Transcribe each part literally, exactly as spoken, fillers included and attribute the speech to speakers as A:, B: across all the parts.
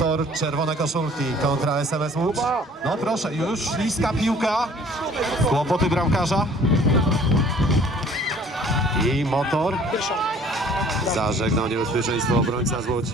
A: Motor, czerwone koszulki kontra S M S Łódź. No proszę, już śliska piłka. Kłopoty bramkarza. I Motor. Zażegnał nieuzwycięstwo obrońca z Łódź.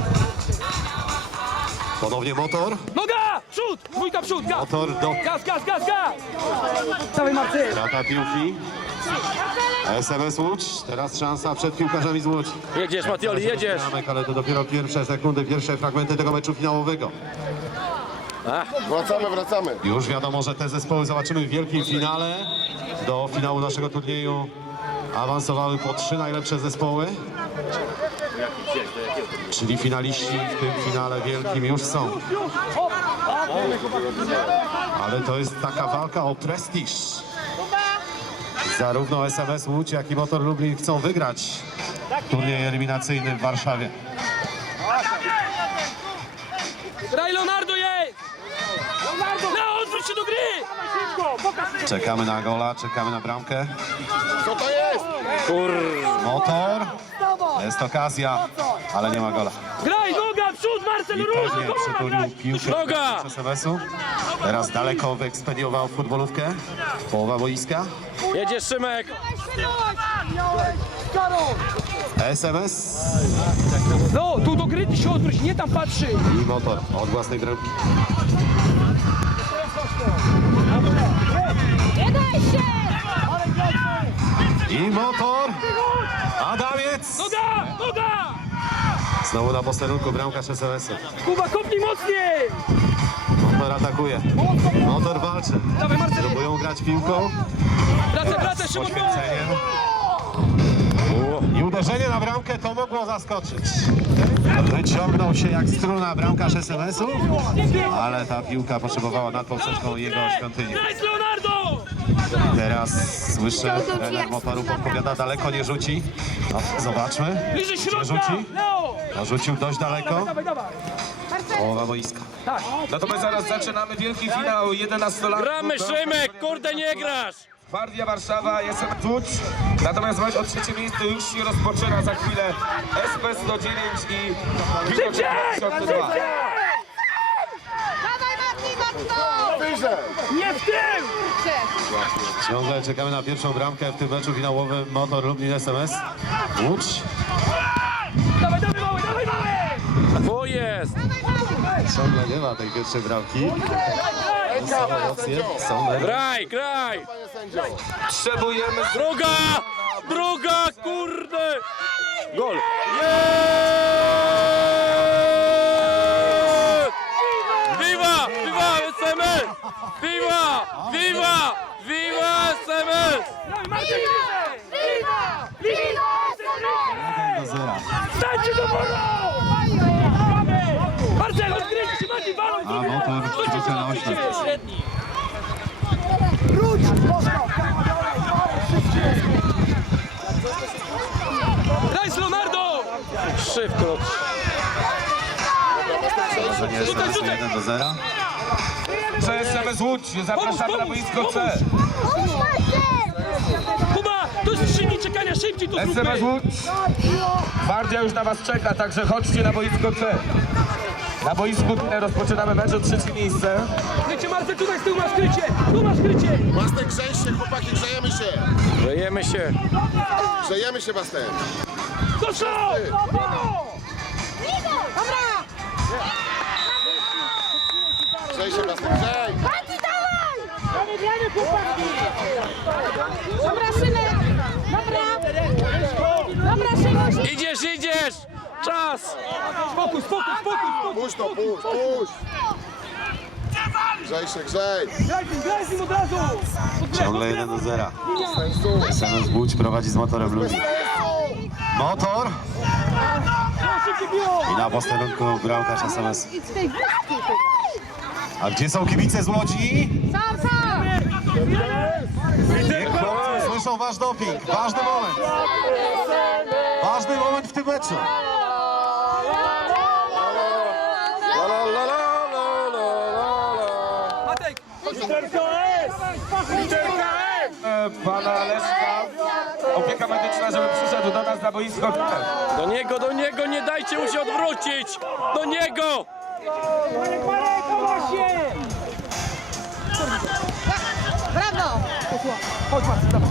A: Ponownie Motor.
B: Noga! Przód! Dwójka przód! Gaz!
A: Motor do...
B: Gaz, gaz, gaz, gaz! Dawaj Marcel!
A: Strata piłki. S M S Łódź. Teraz szansa przed piłkarzami z Łódź.
B: Jedziesz, Matioli, jedziesz!
A: Ale to dopiero pierwsze sekundy, pierwsze fragmenty tego meczu finałowego.
C: Wracamy, wracamy.
A: Już wiadomo, że te zespoły zobaczymy w wielkim finale. Do finału naszego turnieju awansowały po trzy najlepsze zespoły. Czyli finaliści w tym finale wielkim już są. Ale to jest taka walka o prestiż. Zarówno S M S Łódź, jak i Motor Lublin chcą wygrać turniej eliminacyjny w Warszawie.
B: Graj, Leonardo, jest! Leo, odwróć się do gry!
A: Czekamy na gola, czekamy na bramkę.
C: Co to jest?
A: Motor. Jest okazja, ale nie ma gola.
B: Graj, noga, przód, Marcel,
A: I
B: róż!
A: pewnie przytulił piłkę
B: Noga!
A: z S M S-u. Teraz daleko wyekspediował futbolówkę. Połowa boiska.
B: Jedziesz, Szymek!
A: S M S
B: No, tu do gry, ty się odwróć, nie tam patrzy!
A: i Motor od własnej bramki.
D: Nie daj się!
A: I Motor. Adamiec.
B: Noga, noga!
A: Znowu na posterunku bramkarz S M S-u.
B: Kuba, kopnij mocniej!
A: Motor atakuje. Motor walczy.
B: Dawaj, Marcel!
A: Próbują grać piłką.
B: Wracaj, wracaj,
A: Z
B: Szymon!
A: poświęceniem. I uderzenie na bramkę to mogło zaskoczyć. Wyciągnął się jak struna bramkarz S M S-u, ale ta piłka potrzebowała nad poprzeczką jego świątyni.
B: Nice, Leonardo!
A: Teraz słyszę, trener Motoru podpowiada, daleko nie rzuci. No, zobaczmy,
B: Bliżej
A: gdzie
B: środka!
A: rzuci.
B: Leo!
A: No, rzucił dość daleko.
B: Dawaj, dawaj!
A: Połowa boiska.
E: Natomiast zaraz zaczynamy wielki finał jedenastolatków.
B: Gramy, Szymek, kurde, nie grasz!
E: Gwardia Warszawa, S M S Łódź. Natomiast walcz o trzecie miejsce już się rozpoczyna za chwilę. S P sto dziewięć i Piłka dziewięćdziesiąt dwa.
D: Dawaj, Mati, mocno!
C: Wyżej!
B: Nie w tym!
A: Ciągle czekamy na pierwszą bramkę w tym meczu finałowym Motor Lublin S M S. Łódź.
B: Dawaj, dawaj, mały, dawaj, mały!
F: Bo jest!
A: Ciągle nie ma tej pierwszej bramki. Są emocje, są nerwy.
F: Graj, graj!
C: Panie sędzio!
E: Potrzebujemy
F: Druga! Druga, kurde! Gol! Jest! Viva! Viva S M S! Viva! Viva! Viva S M S!
B: Dawaj, Marcel, bliżej!
D: Viva! Viva!
A: Do zera.
B: Stańcie do boru! Marcel, odgryźcie się, Mati, balon!
A: A Motor trochę na oślep.
B: Nice, Leonardo!
F: Szybko!
A: Położenie S M S-u jeden do zera.
E: że S M S Łódź. Zapraszamy na boisko C.
B: Kuba, to jest trzy dni czekania, szybciej to
E: S M S
B: zróbmy!
E: Łódź. Gwardia już na was czeka, także chodźcie na boisko C. Na boisku rozpoczynamy mecz o trzecie miejsce.
B: Krycie, Marcel, tutaj z tyłu masz krycie! Tu masz krycie!
C: Bastek, grzej się, chłopaki, grzejemy się!
F: Grzejemy się!
C: Grzejemy się, Bastek!
B: Do szał!
D: Dobra!
C: Grzej się, Bastek, grzej!
D: Mati, dawaj! Dobra, Szymek! Dobra! Dobra, Szymek!
F: Idziesz, idziesz! Czas!
B: Spokój, spokój, spokój, spokój!
C: Puść to, puść, puść! Grzej się, grzej!
B: Graj z nim, graj z nim od razu!
A: Ciągle jeden do zera. S M S Łódź prowadzi z Motorem Lublin. Motor. I na posterunku bramkarz S M S.
D: Idź z tej wódki chyba!
A: A gdzie są kibice z Łodzi?
D: Sam, sam!
A: Niech chłopcy słyszą wasz doping. Ważny moment. Ważny moment w tym meczu.
B: Matek!
E: E, Pana Leszka. Opieka medyczna, żeby przyszedł do nas na boisko C.
F: Do niego, do niego, nie dajcie mu się odwrócić! Do niego!
B: Marek, Marek, chowasz się!
D: Brawo!
B: Chodź, Marcin, dawaj.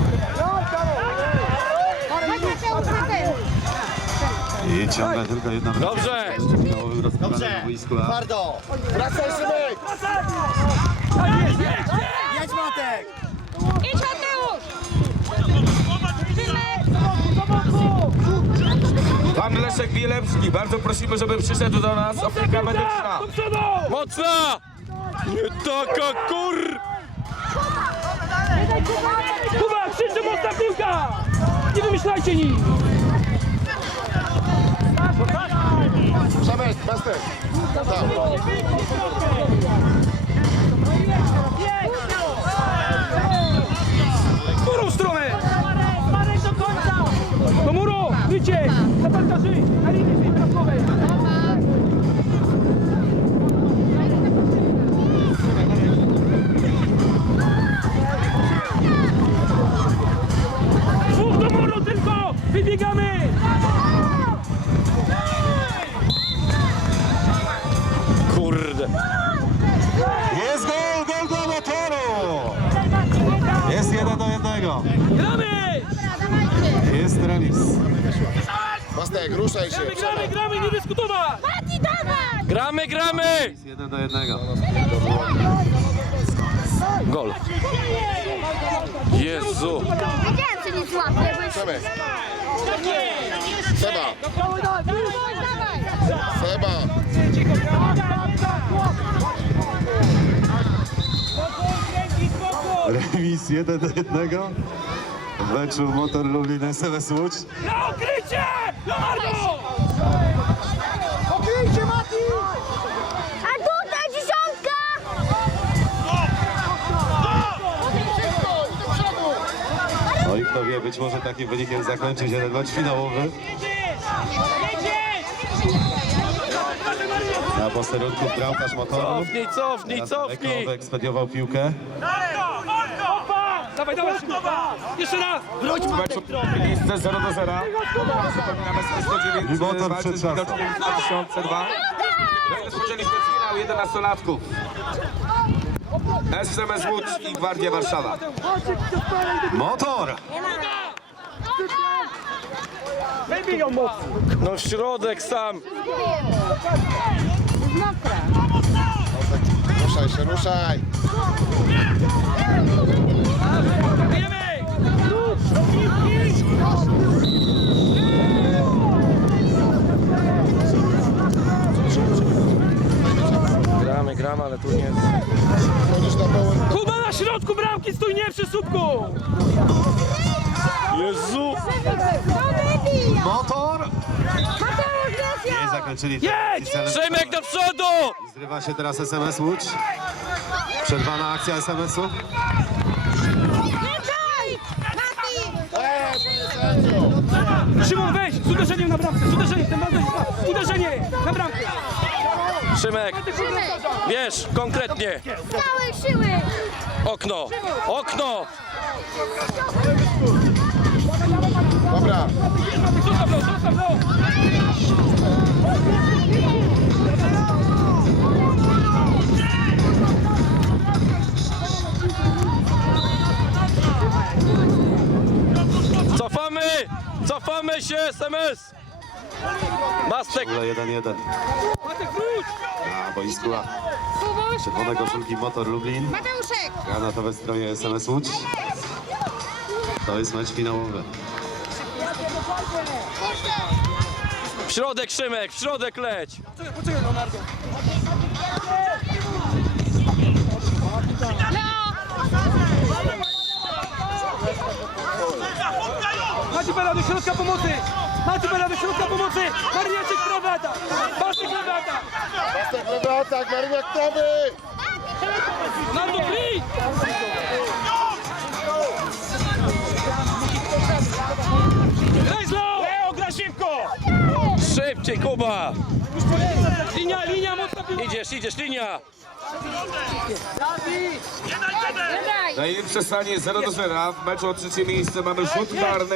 A: I ciągle tylko jedna bramka.
F: Dobrze.
A: Finałowym rozgrywany na boisku A.
C: Twardo! Wracaj, Szymek!
B: Tak jest, jedź,
G: Jedź Matek!
D: Idź Mateusz!
E: Pan Leszek Bielewski, bardzo prosimy, żeby przyszedł do nas. Opieka medyczna.
B: do przodu!
F: Mocna! Nie taka kur...
B: Kuba, krzyczy, mocna piłka! Nie wymyślajcie nic!
C: Przemek, Bastek! Tam.
B: Którą stronę? Do muru! Wycie! Na partarzy! Na linii bramkowej! Dwóch do muru tylko! Wybiegamy!
F: Kurde.
A: Jest gol, gol do Motoru! Jest jeden do jednego.
B: Gramy!
A: Jest remis.
C: Bastek, ruszaj się!
B: Gramy, gramy, gramy, nie dyskutować!
D: Mati, dawaj!
F: Gramy, gramy!
A: Jest jeden do jednego.
F: Gol. Jezu.
D: Wiedziałem, że nie złapię, bo
C: Przemek! Seba!
D: dawaj!
C: Seba!
A: Remis jeden do jednego. W meczu Motor Lublin S M S Łódź.
B: Na okrycie! Leonardo!
D: A tutaj dziesiątka!
A: No i kto wie, być może takim wynikiem zakończy się ten mecz finałowy. Na posterunku bramkarz Motoru.
F: Cofnij, cofnij,
A: Teraz
F: cofnij!
A: Leko ekspediował piłkę.
B: Dawaj, dawaj, jeszcze raz!
E: W meczu miejsce zero do zera. Przypominamy S P sto dziewięć.
A: I motor
E: walczy z
A: przetrzasnął.
E: widoczkiem dwa tysiące dwa. Rozpoczęliśmy finał jedenastolatków. S M S Łódź i Gwardia Warszawa.
A: Motor!
B: Wybij ją mocno!
F: No w środek sam.
C: Ruszaj się, ruszaj!
B: Bijemy!
F: Gramy, gramy, ale tu nie...
C: Chodzisz na połowę.
B: Kuba na środku bramki, stój nie przy słupku!
F: Jezu!
A: Motor! Nie zakończyli
B: Jedź!
F: Szymek do przodu!
A: Zrywa się teraz S M S Łódź. Przerwana akcja S M S-u.
B: Szymon, weź! Z uderzeniem na bramkę! Z uderzeniem! Ten mandel, uderzenie na bramkę!
F: Szymek, wiesz, konkretnie.
D: Całe siły!
F: Okno, okno!
C: Dobra!
B: Zostaw go, zostaw go!
F: Cofamy! Cofamy się, S M S! Bastek!
A: jeden jeden.
B: Matek, wróć!
A: Na boisku A.
D: Kubuś!
A: Czerwone koszulki Motor Lublin.
D: Mateuszek!
A: Granatowe stroje S M S Łódź. To jest mecz finałowy.
F: W środek, Szymek, w środek leć!
B: Poczekaj, Leonardo! Macie Bela do środka pomocy! Macie Bela do środka pomocy! Mariaczek prawy atak! Bartek lewy atak!
C: Bastek, lewy atak, Maryniak prawy!
B: Leonardo, klij! Rejzlo! Leo, gra szybko!
F: Szybciej, Kuba!
B: Linia, linia, mocna piłka!
F: Idziesz, idziesz, linia!
D: Dawaj!
E: Najlepsze stanie zero do zera. W meczu o trzecie miejsce mamy rzut karny.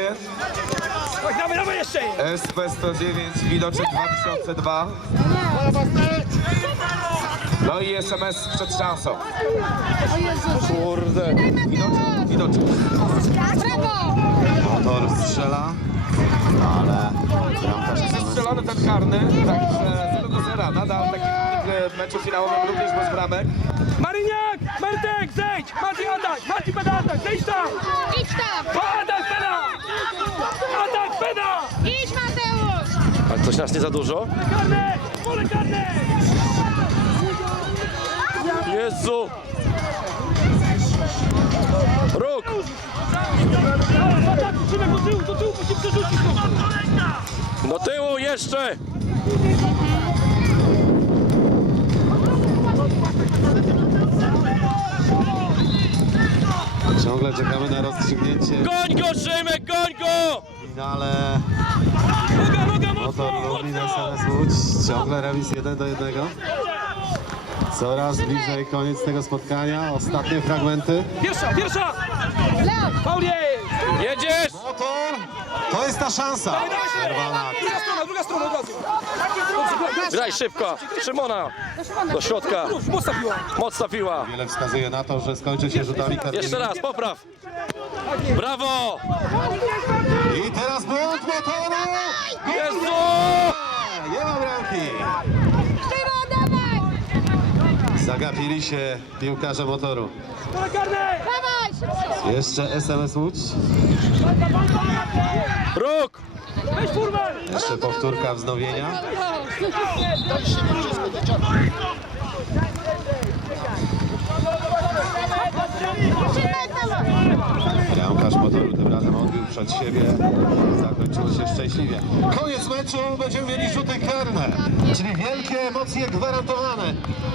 B: Dawaj, dawaj jeszcze!
E: S P sto dziewięć, widoczek dwa tysiące dwa.
C: Bastek!
E: No i S M S przed szansą.
F: Kurde.
E: Widocznie, widocznie.
D: Brawo!
A: Motor strzela, ale bramkarz S M S
E: Strzelony ten karny, także zero do zera. Nadal taki wynik w meczu finałowym również bez bramek.
B: Maryniak! Mertek, zejdź! Mati atak! Mati peda atak! Zejdź tam!
D: Idź tam!
B: Po atak peda! Atak peda!
D: Idź Mateusz!
F: A coś nas nie za dużo?
B: Pole karne! Pole karne!
F: Jezu! Róg!
B: Atak! Szymek do tyłu, do tyłu, bo cię przerzucić!
F: Do tyłu jeszcze!
A: Ciągle czekamy na rozstrzygnięcie
F: Goń go, Szymek, goń go!
A: w finale.
B: Noga, noga,
A: Motor
B: mocno!
A: Lublin S M S Łódź, ciągle remis jeden do jednego. Coraz bliżej koniec tego spotkania, ostatnie fragmenty.
B: Pierwsza, pierwsza!
D: Lew!
B: Paulie!
F: Jedziesz!
A: Motor, to jest ta szansa. Przerwana akcja.
B: Druga strona, druga strona od razu!
F: Graj szybko! Szymona! Do środka!
B: Wróć, mocna piła!
F: Mocna piła!
A: Wiele wskazuje na to, że skończy się rzutami karnymi.
F: Jeszcze raz, popraw! Brawo!
A: I teraz błąd motoru!
F: Jezu!
A: Nie ma bramki.
D: Szymon, dawaj!
A: Zagapili się piłkarze motoru.
B: Pole karne!
D: Dawaj!
A: Jeszcze S M S Łódź.
F: Róg!
B: Weź furman!
A: Jeszcze powtórka wznowienia. Bramkarz motoru tym razem odbił przed siebie. Zakończyło się szczęśliwie. Koniec meczu, będziemy mieli rzuty karne, czyli wielkie emocje gwarantowane.